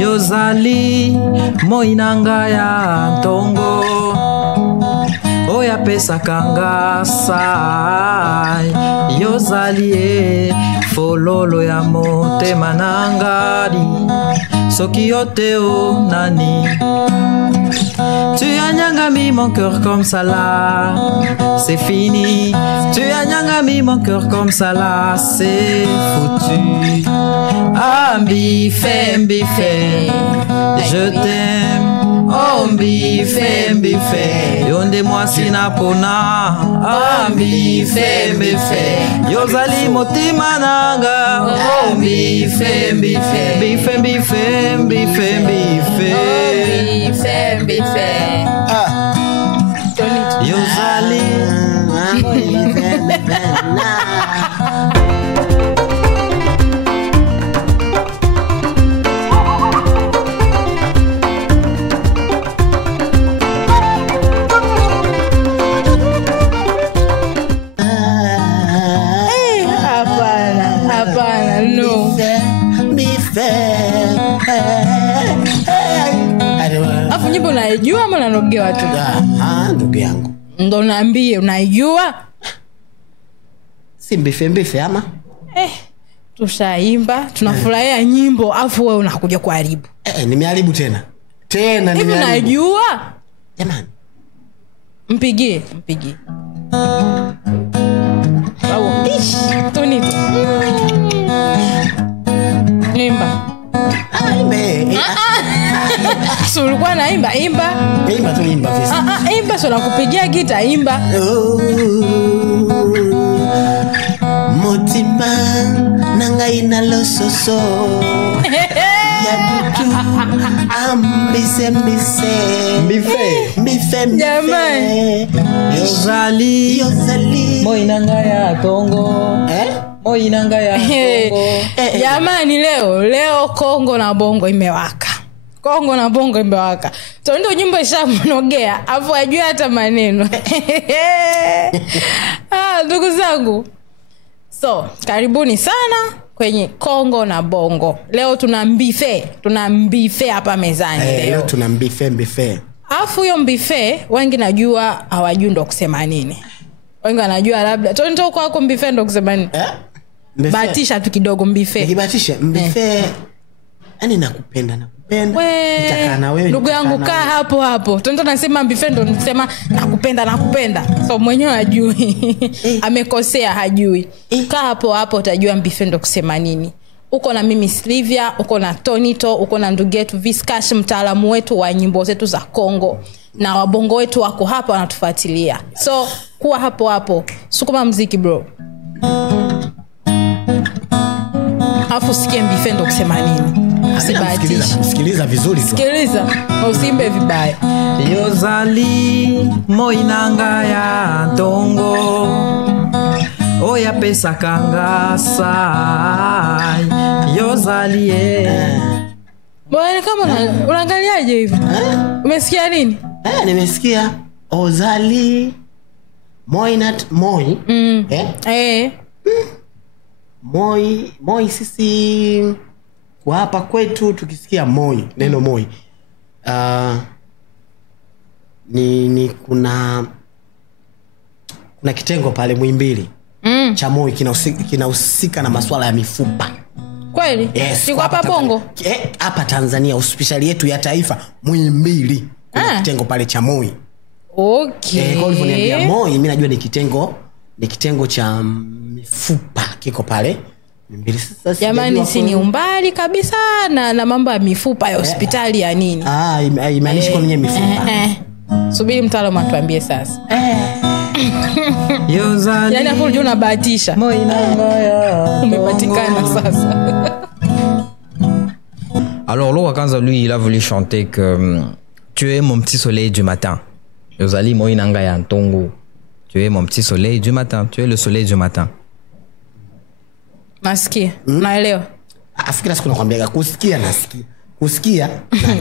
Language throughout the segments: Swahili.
Yozali moinanga ya ntongo oya pesa kanga sai yozali fololo ya motema nangadi soki yote o nani. Tu as nyangami mon cœur comme ça là, c'est fini. Tu as nyangami mon cœur comme ça là, c'est foutu. Ah mbifé, mbifé, je t'aime. Oh mbifé, mbifé, yonde-moi sinapona. Ah mbifé, mbifé, yozali motima nanga. Oh mbifé, mbifé, mbifé, mbifé, mbifé, mbifé. Yozali hapana no afu nyimbo naijua ama nanogewa tu? Ndugu yangu ndo naambie unaijua si mbife ama tushaimba tunafurahia nyimbo afu wewe unakuja kuharibu. Nimeharibu tena hivi unajua jamani? Mpigie au Tonito imba sulikuwa na imba tu imba visa imba sio nakupigia gita imba motima nanga inalososo ya butu ambise mbife jamani. Yozali moinanga ya tongo moinanga ya tongo jamani. Leo Kongo na Bongo imewaka. So ndio nyimbo ishamnogea afu ajue hata maneno. Ndugu zangu, so karibuni sana kwenye Kongo na Bongo. Leo tuna mbife hapa mezani. Leo tuna mbife. Afu hiyo mbife wengi najua hawajui ndo kusema nini. Wengi wanajua labda tonto kwako mbife ndo kusema nini. Batisha tu kidogo mbife. Nikibatisha mbife yani nakupenda nitakaa na wewe. Ndugu yangu kaa hapo. Tonto nasema mbife ndo nisema nakupenda. So mwenyewe hajui. Amekosea hajui. Kaa hapo utajua mbife ndo kusema nini. Uko na mimi Slivia, uko na Tonito, uko na ndugu yetu Viscash, mtaalamu wetu wa nyimbo zetu za Kongo, na wabongo wetu wako hapa wanatufuatilia. So kuwa hapo. Sukuma muziki bro. Afu sikie mbife ndo kusema nini. Sikiliza vizuri tu. Sikiliza, usimbe vibaya. Yozali moinanga ya tongo oya pesa kanga sai yozali Bwana kama unaangaliaje hivi? Umesikia nini? Nimesikia Ozali Moinat Moi. Moi sisi kwa hapa kwetu tukisikia Moi, neno Moi ni kuna kitengo pale Muhimbili cha Moi kinahusika na masuala ya mifupa. Kweli? Yes, Siko hapa Bongo? Hapa Tanzania hospitali yetu ya taifa Muhimbili kuna kitengo pale cha Moi. Okay. Kwa hivyo niambia Moi mimi najua ni kitengo cha mifupa kiko pale Muhimbili. Sasa jamani si ni umbali kabisa na mambo ya mifupa ya hospitali ya nini? Imaanishi kwa nini mifupa? Subiri mtaalamu atuambie sasa. Yozali yani hapo unajua unabahatisha. Umepatikana sasa. Alors Lo Wakanza lui il a voulu chanter que tu es mon petit soleil du matin. Yozali moinanga ya ntongo. Tu es mon petit soleil du matin. Tu es le soleil du matin. Nasikia. Naelewa. Afikira siku nakwambia kusikia nasikia. Kusikia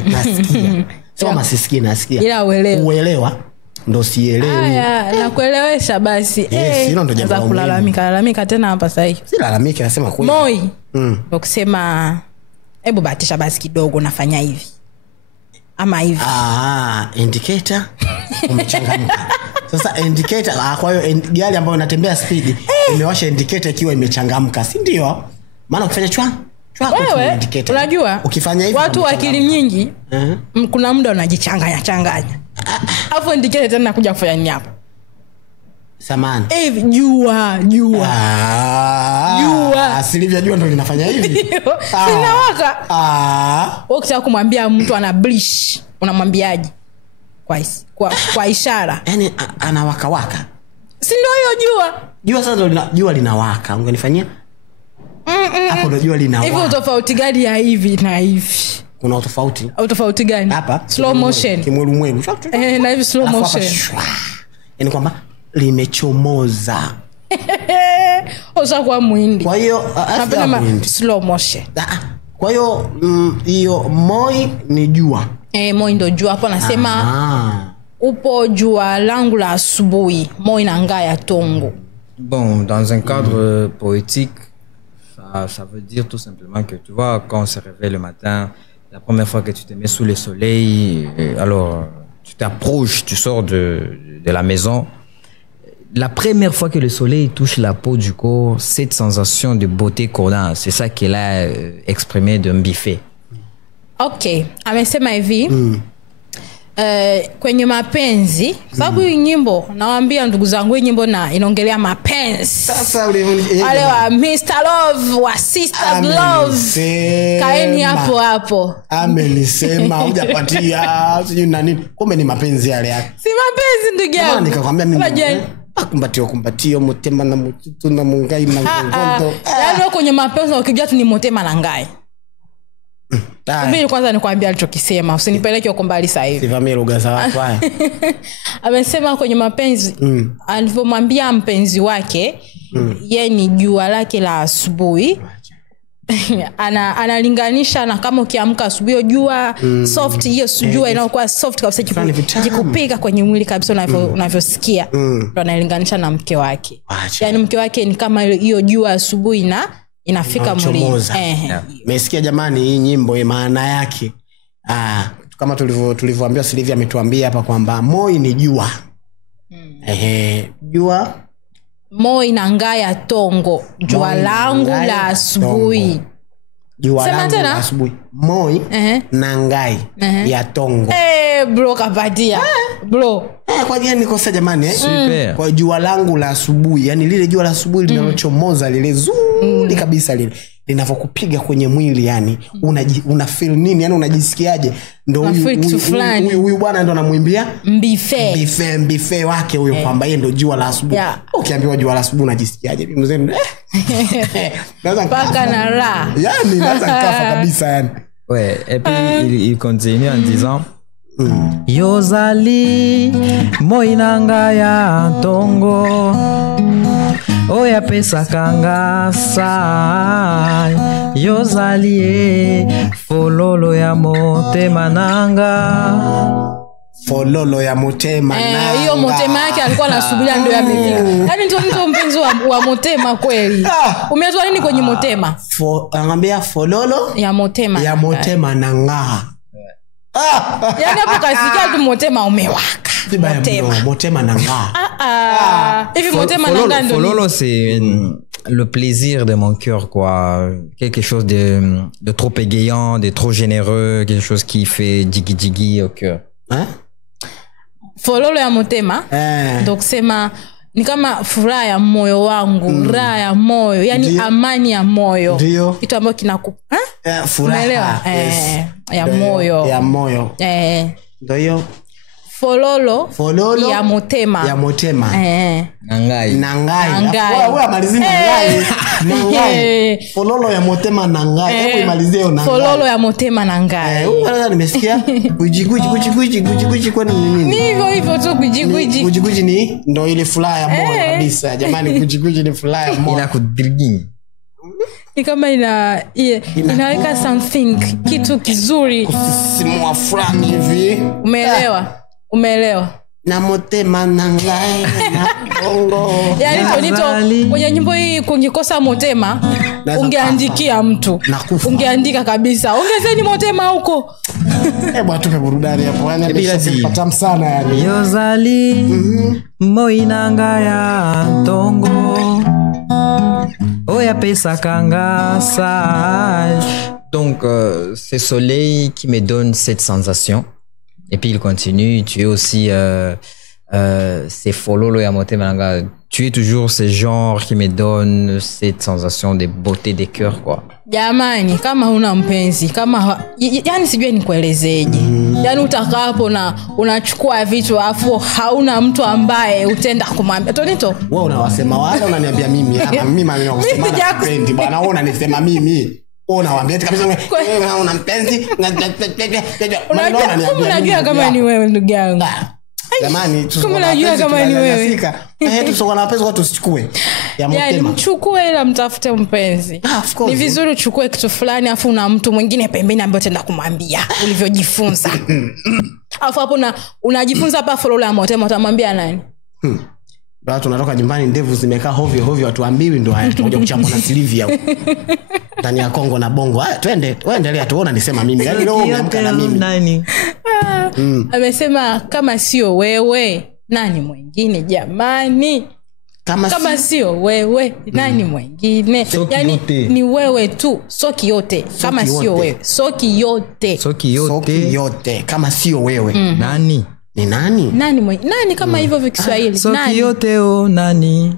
nasikia. Soma sisikie nasikia. Ila uelewa ndo sielewi. Nakuelewesha basi. Hilo ndo jambo muhimu. Lalamika tena hapa sasa hivi. Si lalamika nasema kweli. Moi. Ndo kusema Hebu batisha basi kidogo nafanya hivi. Ama hivi. Indicator umechangamka. Sasa indicator kwa hiyo gari ambayo inatembea speed imewasha indicator ikiwa imechangamka, si ndio? Maana ukifanya chwa wewe unajua ukifanya hivi watu akili nyingi kuna muda unajichanganya. Hapo indicator tena kuja kufanya nini hapo? Samani. Hivi jua. Silivia jua ndo linafanya hivi. Sinawaka. Ukitaka kumwambia mtu ana bleach, unamwambiaje? Kwa ishara. Yaani anawaka. Si ndio hiyo jua? Jua sasa ndo jua linawaka. Ungenifanyia? Hapo ndo jua linawaka. Hivi tofauti gani ya hivi na hivi? Kuna tofauti. Au tofauti gani? Hapa slow motion. Kimwelu. Na hivi slow motion. Yaani kwamba limechomoza. Ushakuwa muhindi. Kwa hiyo slow motion. Kwa hiyo hiyo moi ni jua. Moi ndo jua. Hapo nasema upo jua langu la asubuhi, moi na ngaya tongo. Bon, dans un cadre poétique, ça veut dire tout simplement que tu vois, quand on se réveille le matin, la première fois que tu te mets sous le soleil, alors tu t'approches, tu sors de la maison. La première fois que le soleil touche la peau du corps, cette sensation de beauté qu'on a, c'est ça qu'il a exprimé de Mbife. Okay, amesema hivi kwenye mapenzi, sababu hii nyimbo nawaambia ndugu zangu, hii nyimbo inaongelea mapenzi. Sasa wale wa Mr. Love, wa Sister Love, kaeni hapo. Amenisema hujapatia sijui na nini. Kumbe ni mapenzi yale yake. Si mapenzi ndugu yangu. Nikakwambia mimi kumbatio motema na mututu na mungai na ngondo. Yaani kwenye mapenzi ukijua tu ni motema na ngai. Mimi kwanza nikwambia alichokisema, usinipeleke huko mbali sasa hivi. Sivamie lugha za watu haya. Amesema kwenye mapenzi alivyomwambia mpenzi wake yeye ni jua lake la asubuhi. Analinganisha na kama ukiamka asubuhi jua soft, hiyo jua inayokuwa soft kabisa jikupiga kwenye mwili kabisa unavyosikia. Ndio analinganisha na mke wake. Yaani mke wake ni kama hiyo jua asubuhi na inafika mwili. Mmesikia jamani, hii nyimbo maana yake kama tulivyoambiwa, Silvia ametuambia hapa kwamba moi ni jua. Jua moi na ngaya tongo, jua langu la asubuhi. Jua langu la asubuhi. Moi na ngai ya tongo. Bro kapatia. Bro. Kwa nini nikosa jamani Super. Kwa jua langu la asubuhi, yani lile jua la asubuhi linalochomoza lile zuri kabisa lile linavyokupiga kwenye mwili, yani una feel nini, yani unajisikiaje? Ndio huyu bwana ndo anamwimbia Mbife wake huyo kwamba yeye ndo jua la asubuhi. Ukiambiwa jua la asubuhi unajisikiaje? Mzee naweza paka na la, yani naweza kafa kabisa yani. Ouais, et puis il continue en disant Yozali moinanga ya tongo Oya pesa kanga sai Yozali fololo ya motema nanga. Fololo ya motema nanga. Hiyo motema yake alikuwa anasubiria ndio yamefika. Yaani ndio mpenzi wa motema kweli. Umezoa nini kwenye motema? Anambia fololo ya motema. Ya motema nanga. Yaani hapo kasikia tu motema umewaka. Motema nanga. Hivi motema nanga ndio. Fololo c'est le plaisir de mon cœur quoi, quelque chose de trop égayant, de trop généreux, quelque chose qui fait digi au cœur. Fololo ya motema. Donc sema ni kama furaha ya moyo wangu, raha ya moyo, yani amani ya moyo. Kitu ambacho kinakupa furaha ya moyo. Ya moyo. Ndio hiyo. Fololo ya motema. Ya motema. Nangai. Wewe amalizie nangai. Fololo ya motema nangai. Hebu imalizie hiyo nangai. Fololo ya motema nangai. Wewe nimesikia guji kwa nini? Ni hivyo tu guji ni ndio ile furaha ya moyo kabisa. Jamani guji ni furaha ya moyo. Inakudirgini. Ni kama inaweka something, kitu kizuri. Kusisimua fulani hivi. Umeelewa? na motema nangai na bongo. Yani Tonito kwenye nyimbo hii kungikosa motema ungeandikia mtu. Ungeandika kabisa. Ongezeni motema huko. Hebu atupe burudani hapo. Yani nimepata sana yani. Yozali moinanga ya tongo. Oya pesa kanga sage. Donc c'est Soleil qui me donne cette sensation. Et puis il continue, tu es aussi c'est Fololo Yamote Malanga. Tu es toujours ce genre qui me donne cette sensation de beauté des cœurs quoi. Jamani kama huna mpenzi kama yani sijui nikuelezeje. Yani utakapo na unachukua vitu afu hauna mtu ambaye utenda kumwambia Tonito. Wewe unawasema wale unaniambia mimi hapa mimi maneno kusema na friend bwana wewe unanisema mimi. Unawaambia kabisa wewe una mpenzi unajua kama ni wewe ndugu yangu. Jamani unajua kama ni wewe. Tusoko na pesa tusichukue. Yani mchukue ila mtafute mpenzi. Ni vizuri uchukue kitu fulani afu na mtu mwingine pembeni ambaye utaenda kumwambia ulivyojifunza. Afu hapo unajifunza hapa Fololo ya Motema utamwambia nani? Bado tunatoka nyumbani ndevu zimekaa hovyo atuambiwi ndo haya tutakuja kuchambua na Silvia ndani ya Kongo na Bongo. Haya twende endelea tuona nisema mimi yani leo umeamka na mimi nani amesema kama sio wewe nani mwingine jamani kama sio wewe nani mwingine yani ni wewe tu soki yote kama sio wewe soki yote kama sio wewe nani ni nani nani kama hivyo vya Kiswahili soki yote nani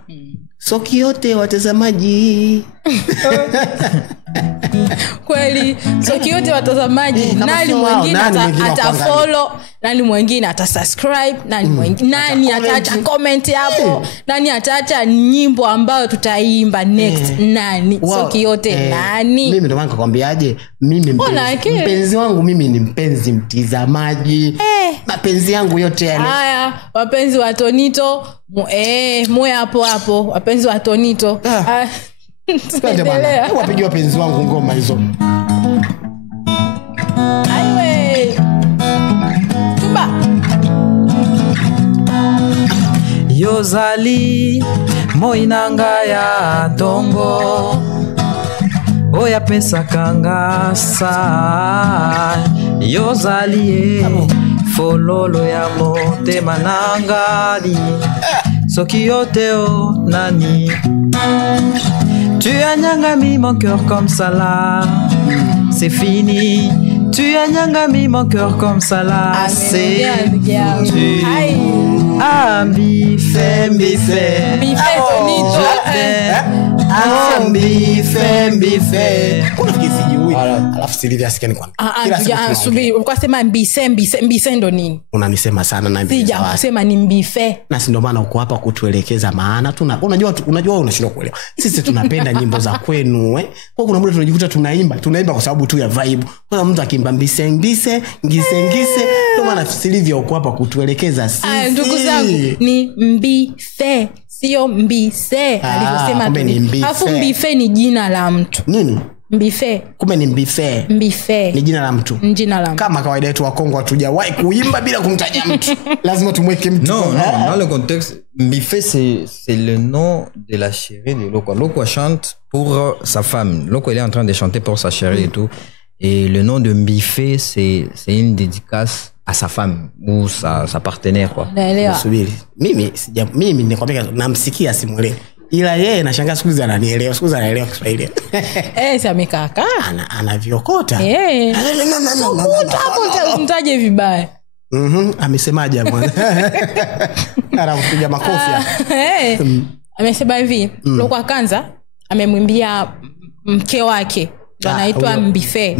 soki yote watazamaji kweli soki yote watazamaji nani mwingine atafollow nani mwingine atasubscribe nani ataacha comment hapo nani ataacha nyimbo ambayo tutaimba next nani soki yote nani mimi ndo nakwambiaje mimi mpenzi wangu mimi ni mpenzi mtizamaji mapenzi yangu yote yale haya wapenzi wa Tonito moyo hapo wapenzi wa Tonito Twende bwana. Wapigie wapenzi wangu ngoma hizo. Aiwe. Tumba. Yozali moinanga ya tongo. Oya pesa kanga sa. Yozali Fololo ya Motema nangali. Soki yote nani. Tu as nyangami mon cœur comme ça là. C'est fini. Tu as nyangami mon cœur comme ça là. C'est tu. Bife Tonito. Bife. Kuna kisijui. Alafu Silvia sikeni kwa. Kila subiri ukasema mbise ndo nini? Unanisema sana na mbise. Sija kusema ni mbife. Na si ndo maana uko hapa kutuelekeza maana unajua unashindwa kuelewa. Sisi tunapenda nyimbo za kwenu Kwa kuna muda tunajikuta tunaimba kwa sababu tu ya vibe. Kuna mtu akimba mbise ngise ndio maana Silvia uko hapa kutuelekeza sisi. Ndugu zangu ni mbife sio mbise alivyosema tu. Alafu mbife ni jina la mtu. Nini? Mbife. Kumbe ni mbife. Ni jina la mtu. Kama kawaida yetu wa Kongo hatujawahi kuimba bila kumtaja mtu. Lazima tumweke mtu. Non, dans le contexte, Mbife c'est le nom de la chérie de Lokwa. Lokwa chante pour sa femme. Lokwa il est en train de chanter pour sa chérie et tout. Et le nom de Mbife c'est une dédicace à sa femme ou sa partenaire quoi. Subiri. Mimi nikwambia namsikia simuelewi. Ila yeye nashangaa siku hizi ananielewa, siku hizi anaelewa Kiswahili. Si amekaka. Anaviokota. Hapo mtaje vibaya. Amesemaje bwana? Anakupiga makofi. Amesema hivi, Lokwa Kanza amemwimbia mke wake. Ndo anaitwa Mbife.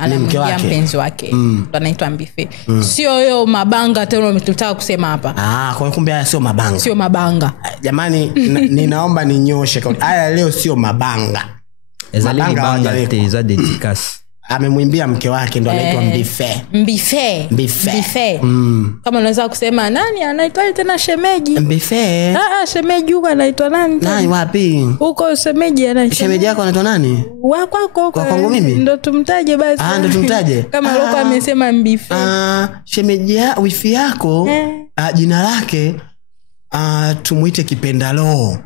Anamwimbia mpenzi wake. Ndo anaitwa Mbife. Sio hiyo mabanga tena umetutaka kusema hapa. Kwa kumbe haya sio mabanga. Sio mabanga. Jamani ninaomba ninyoshe. Haya leo sio mabanga. Mabanga teza dédicace. Amemwimbia mke wake ndo anaitwa Mbife. Kama unaweza kusema nani anaitwa tena shemeji? Mbife. Shemeji huko anaitwa nani? Nani wapi? Huko shemeji anaitwa. Shemeji yako anaitwa nani? Kwako. Kwa kwangu mimi? Ndo tumtaje basi. Ndo tumtaje. Kama Lokwa amesema Mbife. Shemeji ya wifi yako. jina lake tumuite Kipendalo.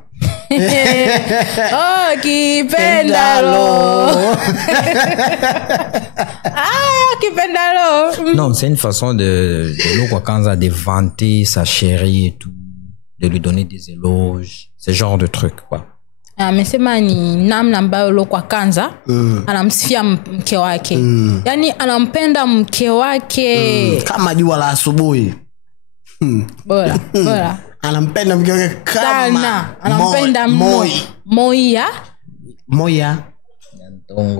Kipendalo. Kipendalo. Non, c'est une façon de Lokwa Kanza de vanter sa chérie et tout, de lui donner des éloges, ce genre de truc quoi. Amesema ni namna ambayo Lokwa Kanza anamsifia mke wake. Yani anampenda mke wake kama jua la asubuhi. Bora. Anampenda mke wake kama anampenda moya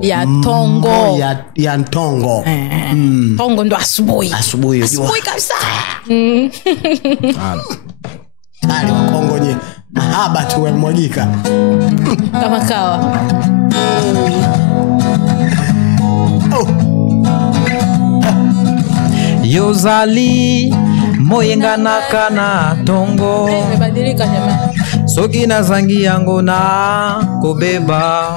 ya tongo. Tongo ndo asubuhi kabisa. Ali wa Kongo nye mahaba tu yamwagika kama kawa. Yozali moyengana kana tongo. Imebadilika jamani. Soki na zangi yango na kubeba.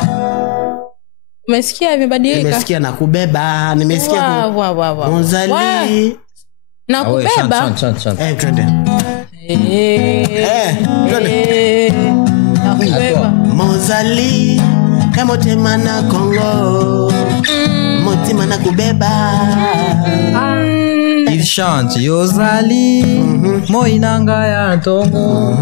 Umesikia imebadilika? Nimesikia na kubeba, nimesikia Mozali na kubeba. Twende. Twende. Na kubeba. Mozali kama tema na Kongo. Motima na kubeba. Il chante Yozali moinanga ya tongo.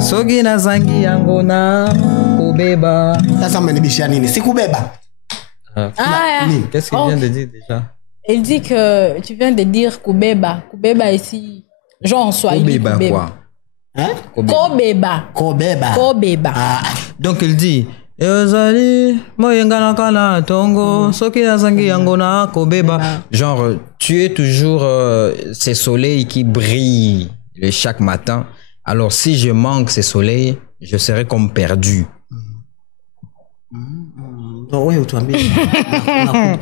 Sogi na zangi yango na kubeba. Sasa mmenibishia nini? Si kubeba. Qu'est-ce qu'il vient de dire déjà? Il dit que tu viens de dire kubeba. Kubeba ici genre en Swahili. Kubeba quoi? Kobeba. Donc il dit Yozali moyengana kana tongo soki na zangi yango na kobeba. Genre tu es toujours ces soleils qui brillent chaque matin. Alors si je manque ces soleils, je serai comme perdu. Wewe utuambie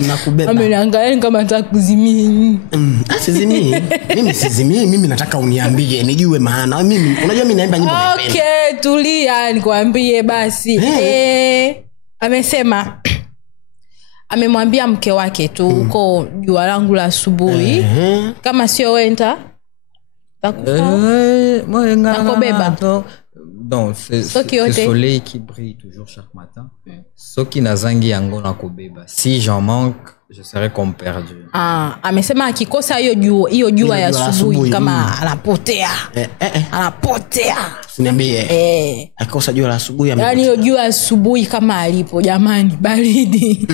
na kubeba. Ameniangalia kama nataka kuzimia. Asizimie. Mimi sizimie, mimi nataka uniambie nijue maana. Mimi unajua mimi naimba nyimbo napenda. Okay, tulia nikwambie basi. Amesema amemwambia mke wake tu uko jua langu la asubuhi. Kama sio wenta nakobeba. Donc c'est le soleil qui brille toujours chaque matin. Soki na zangi yango na kobeba. Si j'en manque, je serai comme perdu. Amesema akikosa hiyo jua ya asubuhi kama anapotea. Anapotea. Usiniambie. Akikosa jua la asubuhi amepotea. Yaani hiyo jua asubuhi kama alipo jamani baridi.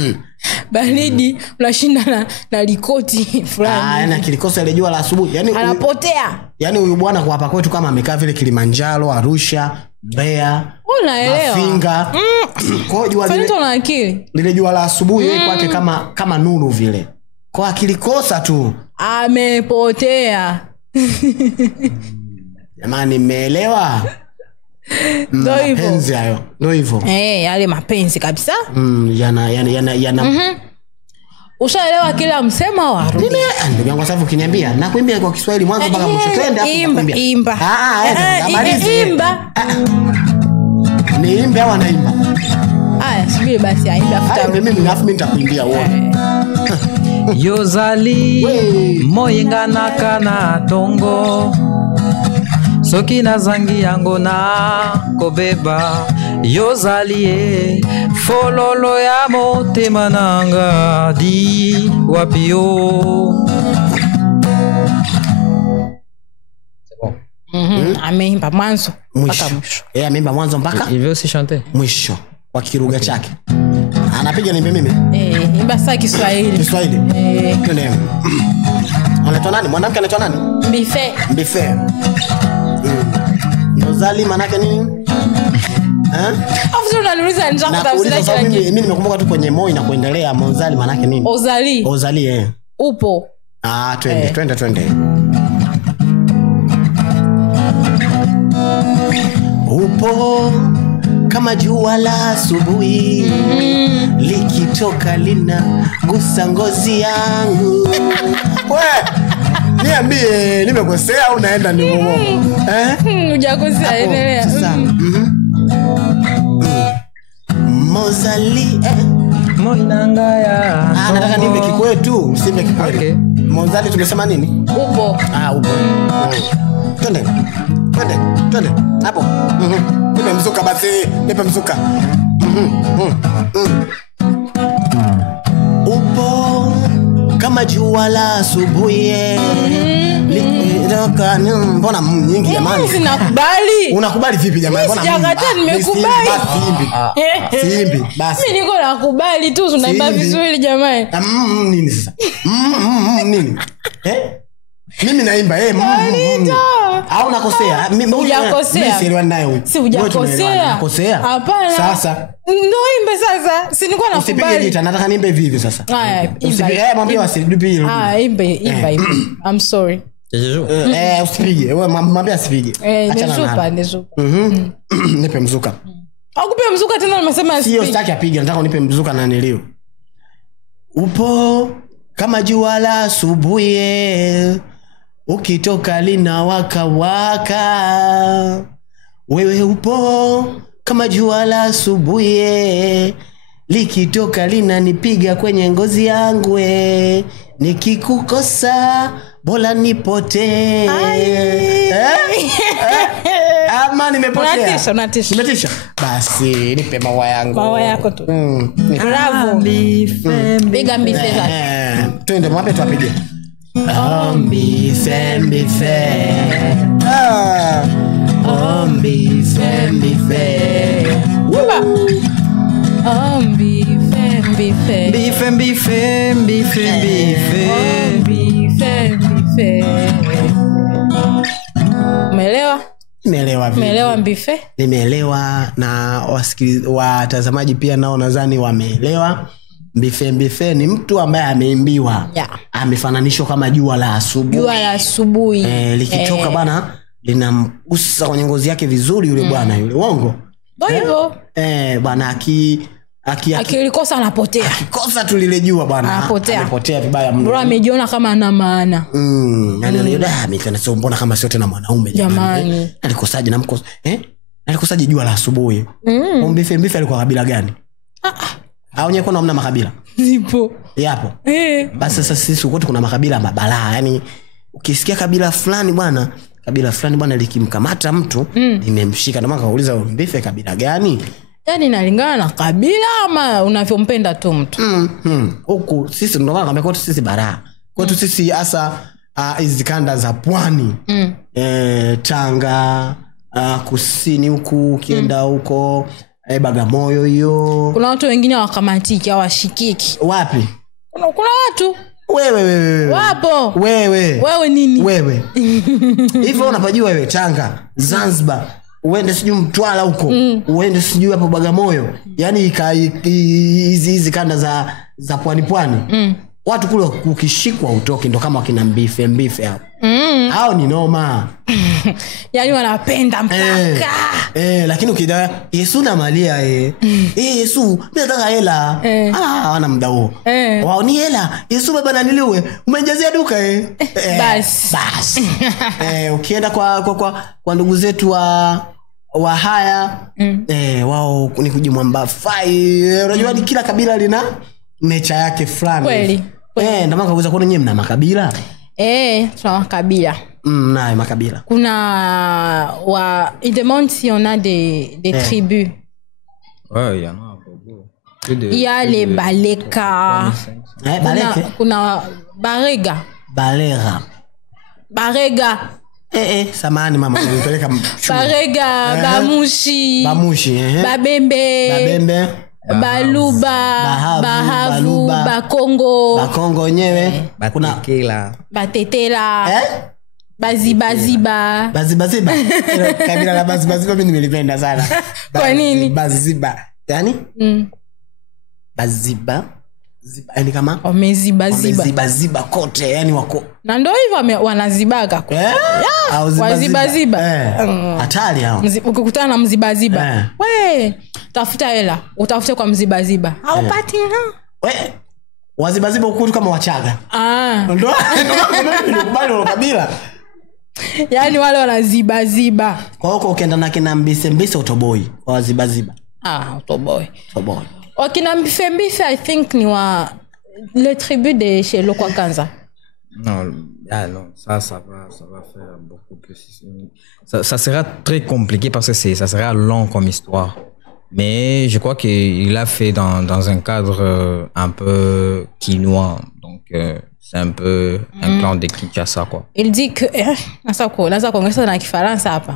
Baridi unashinda na likoti fulani. Yaani akikosa ile jua la asubuhi, yaani anapotea. Yaani huyu bwana kwa hapa kwetu kama amekaa vile Kilimanjaro, Arusha, Mbeya, unaelewa? Mafinga. Kwa jua lile jua la asubuhi kwake kama nuru vile. Kwa akilikosa tu amepotea. Jamani mmeelewa? Ndio hivyo. Mapenzi hayo. Ndio hivyo. Yale mapenzi kabisa. Yana Ushaelewa kila msema wa Arudi. Ndugu yangu sasa ukiniambia na kuimbia kwa Kiswahili mwanzo mpaka mwisho twende hapo kuimbia. Imba. Imba. Niimbe au naimba? Subiri basi aimbe afuta. Mimi nitakuimbia wewe. Yozali moyengana kana tongo. Soki na zangi yango na kobeba. Yozali fololo ya motema nanga di wapio. C'est bon. Ameimba mwanzo mpaka mwisho. Ameimba mwanzo mpaka. Il veut aussi chanter mwisho kwa kiruga chake. Anapiga nimbe mimi. Imba sasa Kiswahili. Kiswahili. Twende. Anaitwa nani? Mwanamke anaitwa nani? Mbife. Yozali manake nini? Afu unaniuliza nje kutafsiri kila kitu. Mimi nimekumbuka tu kwenye Moi na kuendelea Mozali manake nini? Ozali upo. Twende. Upo kama jua la asubuhi likitoka lina gusa ngozi yangu. Niambie nimekosea au naenda ni mumo? Hujakosea, endelea. Mozali moinanga ya nataka niimbe kikwetu, usimbe kikwetu. Monzali tumesema nini? Upo. Upo. Twende. Hapo. Nipe mzuka basi, nipe mzuka. Upo kama jua la asubuhi. Mbona nyingi jamani? Sinakubali. Unakubali vipi jamani? Mbona sijakataa, nimekubali. Simbi basi. Mimi niko nakubali tu, unaimba vizuri jamani. Nini sasa? Nini? Mimi naimba au nakosea? Hujakosea. Mimi sielewi naye huyu. Si hujakosea. Nakosea. Hapana. Sasa. Ndio imbe sasa. Si nilikuwa nakubali. Usipige gita, nataka niimbe vipi sasa? Usipige mwambie wasilipi. Imbe. I'm sorry. Usipige. Wewe mwambie asipige. Nezupa. Nipe mzuka. Akupe mzuka tena nimesema asipige. Sio sitaki apige, nataka unipe mzuka na nilio. Upo kama jua la asubuhi. Ukitoka lina waka. Wewe upo kama jua la asubuhi. Likitoka lina nipiga kwenye ngozi yangu. Nikikukosa bora nipotee. Ama nimepotea. Unatisha. Basi nipe maua yangu. Maua yako tu. Bravo. Piga mbifeza. Twende mwape tuapige. Mbife. Uba. Mbife. Umeelewa mbife? Nimeelewa na watazamaji pia nao nadhani wameelewa. Mbife ni mtu ambaye ameimbiwa. Amefananishwa kama jua la asubuhi. Likitoka bana linamgusa kwenye ngozi yake vizuri yule bwana yule. Uongo? Ndio hivyo. Bana akilikosa anapotea. Akikosa tu lile jua bwana anapotea vibaya mno. Bro amejiona kama ana maana. Yani mimi kanasema mbona kama sio tena mwanaume jamani. Alikosaje alikosaje jua la asubuhi? Mbife alikuwa kabila gani? Au nyewe kuna mna makabila? Zipo. Yapo. Basi sasa sisi wote kuna makabila mabalaa. Yani ukisikia kabila fulani bwana likimkamata mtu imemshika. Ndio maana kauliza mbife kabila gani? Yani inalingana na kabila ama unavyompenda tu mtu. Huku sisi ndio maana kama sisi bara. Kwetu sisi hasa hizi kanda za pwani. Tanga, kusini huku ukienda huko Bagamoyo hiyo. Kuna watu wengine wakamatiki au washikiki. Wapi? Kuna watu. Wewe. Wapo. Wewe nini? Wewe. Hivyo unapojua wewe Tanga, Zanzibar, uende sijui Mtwara huko, uende sijui hapo Bagamoyo. Yaani hizi kanda za pwani. Watu kule ukishikwa utoke ndo kama wakina mbife hapo. Hao ni noma. Yaani wanapenda mpaka. Lakini ukidai Yesu na Maria Yesu mimi nataka hela. Wana muda huo. Wao ni hela. Yesu baba naniliwe. Umejazia duka Bas. Ukienda kwa ndugu zetu wa haya wao ni kujimwamba fai. Unajua ni kila kabila lina nature yake fulani. Kweli. Ndio maana kauza kwa nyinyi mna makabila? Tuna makabila. Nae makabila. Kuna in the month on a des tribus. Ouais, il y en a beaucoup. Il y a les Baleka. Kuna Barega. Samani mama nilipeleka Barega, Bamushi, Babembe, Baluba, Bahavu, Bakongo wenyewe, kuna Batetela. Baziba. Kabila la baziba mimi nimelipenda sana. Kwa nini? Baziba. Yaani? Baziba. Yaani kama wameziba kote, yani wako. Na ndio hivyo wanazibaga kwa. Waziba. Hatari hao. Ukikutana na mzibaziba. We, tafuta hela, utafute kwa mzibaziba. Haupati wazibaziba ukutu kama Wachaga. Ndio nikubali kabila. Yaani wale wanazibaziba. Kwa hiyo ukienda na kina mbise utoboi kwa wazibaziba. Utoboi. Wakina mbife I think ni wa le tribu de chez Lokwakanza. Non, non, ça va faire beaucoup plus. Ça sera très compliqué parce que ça sera long comme histoire. Mais je crois qu'il a fait dans un cadre un peu quinois. Donc, c'est un peu un clan de Kinshasa, quoi. Il dit que nasa kuongeza na Kifaransa hapa.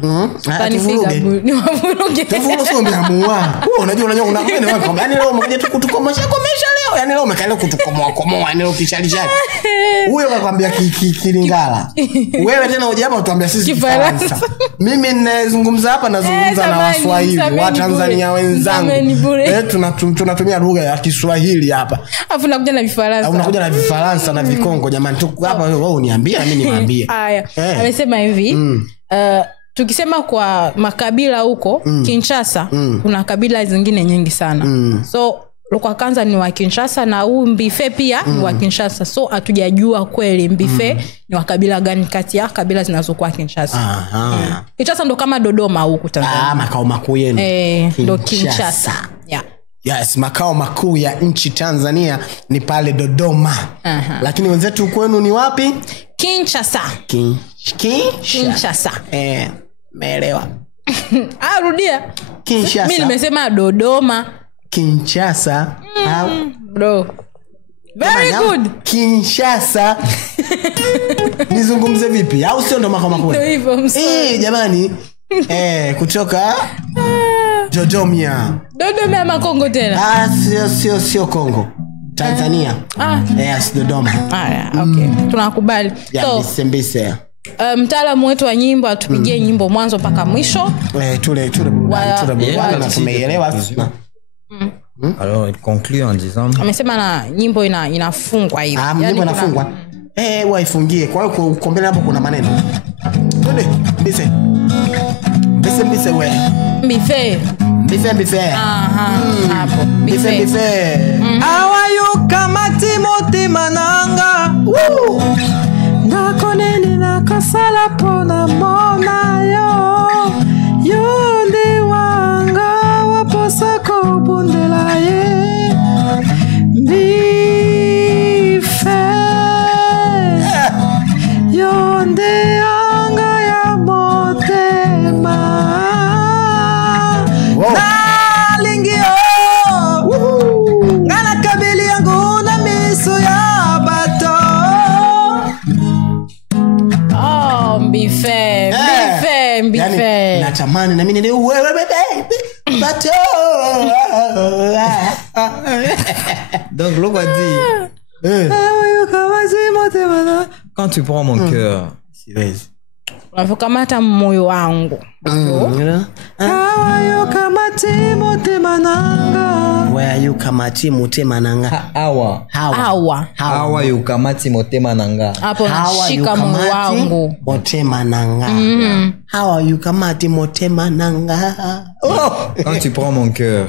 Unajua yani leo umekuja kutukomesha leo. Yani leo umekaenda kutukomoa yani leo kishalishali. Huyo akakwambia Kilingala. Wewe tena uje hapa utuambia sisi Kifaransa. Mimi ninazungumza hapa nazungumza na Waswahili, wa Tanzania wenzangu. Tunatumia lugha ya Kiswahili hapa. Afu nakuja na Vifaransa. Unakuja na Vifaransa na Vikongo jamani. Tuko hapa wewe uniambie na mimi niwaambie. Haya. Amesema hivi, tukisema kwa makabila huko Kinshasa kuna kabila zingine nyingi sana. So kwa kwanza ni wa Kinshasa na huu Mbife pia ni wa Kinshasa. So hatujajua kweli Mbife ni wa kabila gani kati ya kabila zinazokuwa Kinshasa. Kinshasa ndo kama Dodoma huko Tanzania. Makao makuu yenu. Ndo Kinshasa. Yeah. Yes, makao makuu ya nchi Tanzania ni pale Dodoma. Lakini wenzetu kwenu ni wapi? Kinshasa. Kinshasa. Meelewa. Rudia. Kinshasa. Mimi nimesema Dodoma. Kinshasa. Bro. Very good. Kinshasa. Nizungumze vipi? Au sio ndo makao makuu? Jamani. Kutoka Dodoma Kongo tena. Sio Kongo. Tanzania. Yes, Dodoma. Okay. Tunakubali. So, Mbise. Mtaalamu wetu wa nyimbo atupigie nyimbo mwanzo mpaka mwisho. Tule na tumeelewa. Alors, il conclut en disant amesema na nyimbo inafungwa hivi. Nyimbo inafungwa. Waifungie. Kwa hiyo uko mbele hapo kuna maneno. Twende, Mbise. Mbise wewe. Mbife. Hapo. Mbife. Awayo kamati motema nanga. Ndako nini nakosala pona mona yo ndi wanga waposa ko bundela ye Mbife yo ndi anga ya motema nalingio ngana kabili yangu na miso ya bato. Mbife. Yani natamani na mimi ndio wewe bato. Donc l'eau va dire quand tu prends mon cœur, unakamata moyo wangu. Hawayo kamati motema nanga. Where you kamati motema nanga. Hawa yu kamati motema nanga. Hapo nashika moyo wangu. Motema nanga. Hawa yu kamati motema nanga. Quand tu prends mon cœur.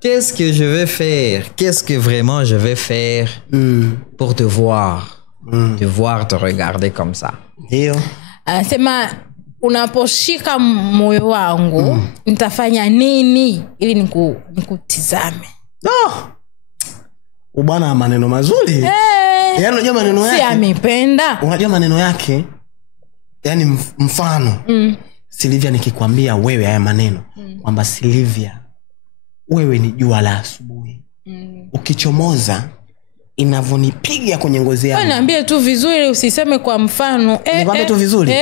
Qu'est-ce que je vais faire? Qu'est-ce que vraiment je vais faire pour te voir? Te voir, te regarder comme ça. Sema unaposhika moyo wangu nitafanya nini ili nikutizame. Ubana maneno mazuri. Yaani unajua maneno yake. Si amependa. Unajua maneno yake. Yaani mfano. Silvia nikikwambia wewe haya maneno kwamba Silvia wewe ni jua la asubuhi. Ukichomoza inavonipiga kwenye ngozi yangu. Niambie tu vizuri usiseme kwa mfano. Nikwambie tu vizuri.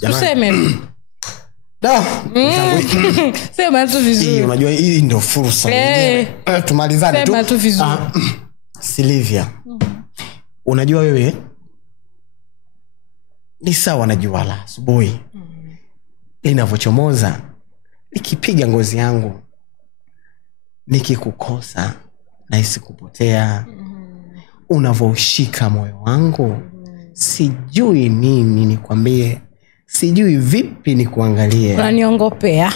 Tuseme. Sema tu vizuri. Unajua hii ndio fursa. Tumalizane tu. Sema tu vizuri. Silvia. Unajua wewe ni sawa na jua la asubuhi. Linavochomoza likipiga ngozi yangu. Nikikukosa na isikupotea. Unavoshika moyo wangu. Sijui nini nikwambie. Sijui vipi nikuangalie. Unaniongopea.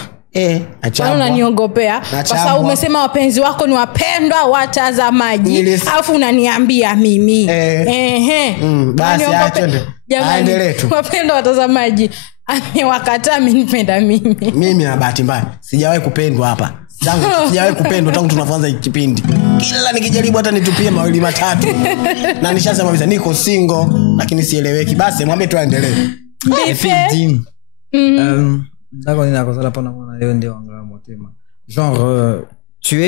Achambwa. Unaniongopea kwa sababu umesema wapenzi wako ni wapendwa watazamaji. Alafu unaniambia mimi. Basi aende. Aendelee tu. Wapendwa watazamaji. Amewakataa amenipenda mimi. Mimi na bahati mbaya sijawahi kupendwa hapa. zangu sijawahi kupendwa tangu tunaanza kipindi. Kila nikijaribu hata nitupie mawili matatu. Na nishasema kabisa niko single lakini sieleweki. Basi mwambie tu aendelee. D'accord, ninakozala pana mwana leo ndio angala motema. Genre tu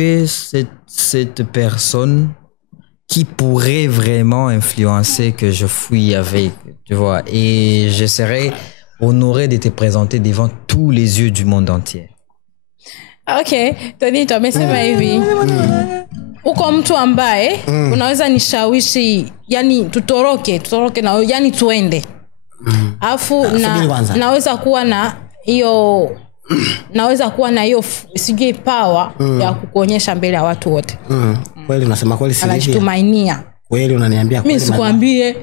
es cette personne qui pourrait vraiment influencer que je fouille avec, tu vois, et je serais honoré de te présenter devant tous les yeux du monde entier. Okay, Tonito amesema hivi. Uko mtu ambaye unaweza nishawishi, yani tutoroke na yani tuende. Alafu naweza kuwa na hiyo sijui power ya kukuonyesha mbele ya watu wote. Kweli unasema kweli si hivi. Anajitumainia. Kweli unaniambia kweli. Mimi sikwambie.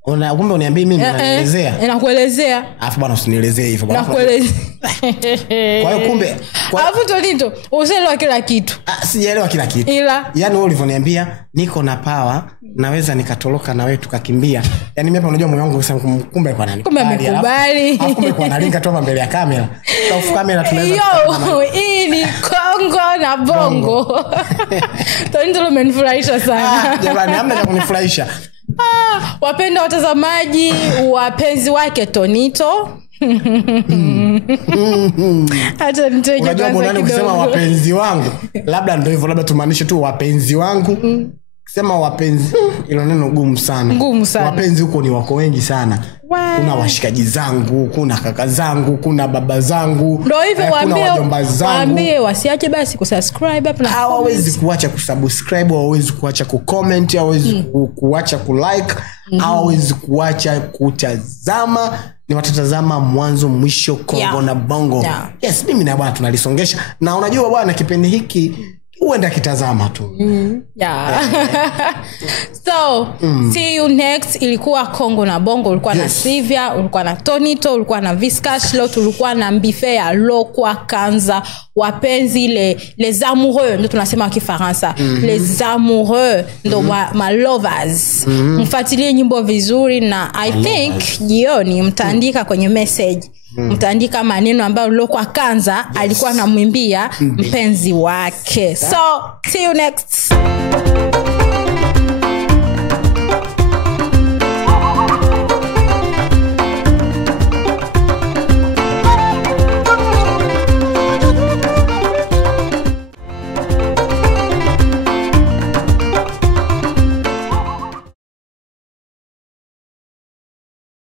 Kumbe uniambie mimi unanielezea. Nakuelezea. Alafu bwana usinielezee hivyo bwana. Nakuelezea. Kwa hiyo kumbe alafu Tonito usielewa kila kitu. Sijaelewa kila kitu. Ila yani wewe ulivyoniambia niko na power naweza nikatoroka na wewe tukakimbia. Yani mimi hapa unajua moyo wangu unasema kumbe kwa nani? Kumbe amekubali. Alafu kumbe kwa nalinga tu mbele ya kamera. Off kamera tunaweza. Hii ni Kongo na Bongo. Tonito umenifurahisha sana. Jamani hamna cha kunifurahisha. Wapenda watazamaji, wapenzi wake Tonito. Hata nitoje kwanza kidogo. Unajua kusema wapenzi wangu. Labda ndio hivyo, labda tumaanishe tu wapenzi wangu. Sema wapenzi ilo neno gumu sana. Wapenzi huko ni wako wengi sana. Kuna washikaji zangu, kuna kaka zangu, kuna baba zangu. Ndio hivyo waambie wasiache basi kusubscribe hapa na hawawezi kuacha kusubscribe, hawawezi kuacha kucomment, hawawezi kuacha kulike, hawawezi kuacha kutazama. Ni watatazama mwanzo mwisho Kongo na Bongo. Yes, mimi na bwana tunalisongesha. Na unajua bwana kipindi hiki uenda kitazama tu. So, see you next. Ilikuwa Kongo na Bongo, ulikuwa na Sylvia, ulikuwa na Tonito, ulikuwa na Viscash, leo tulikuwa na Mbife ya Lokwa Kanza. Wapenzi les amoureux ndio tunasema kwa Kifaransa. Les amoureux ndio ma lovers. Mfuatilie nyimbo vizuri na I think jioni mtaandika kwenye message. Mtaandika maneno ambayo Lokwa Kanza alikuwa anamwimbia mpenzi wake. So, see you next.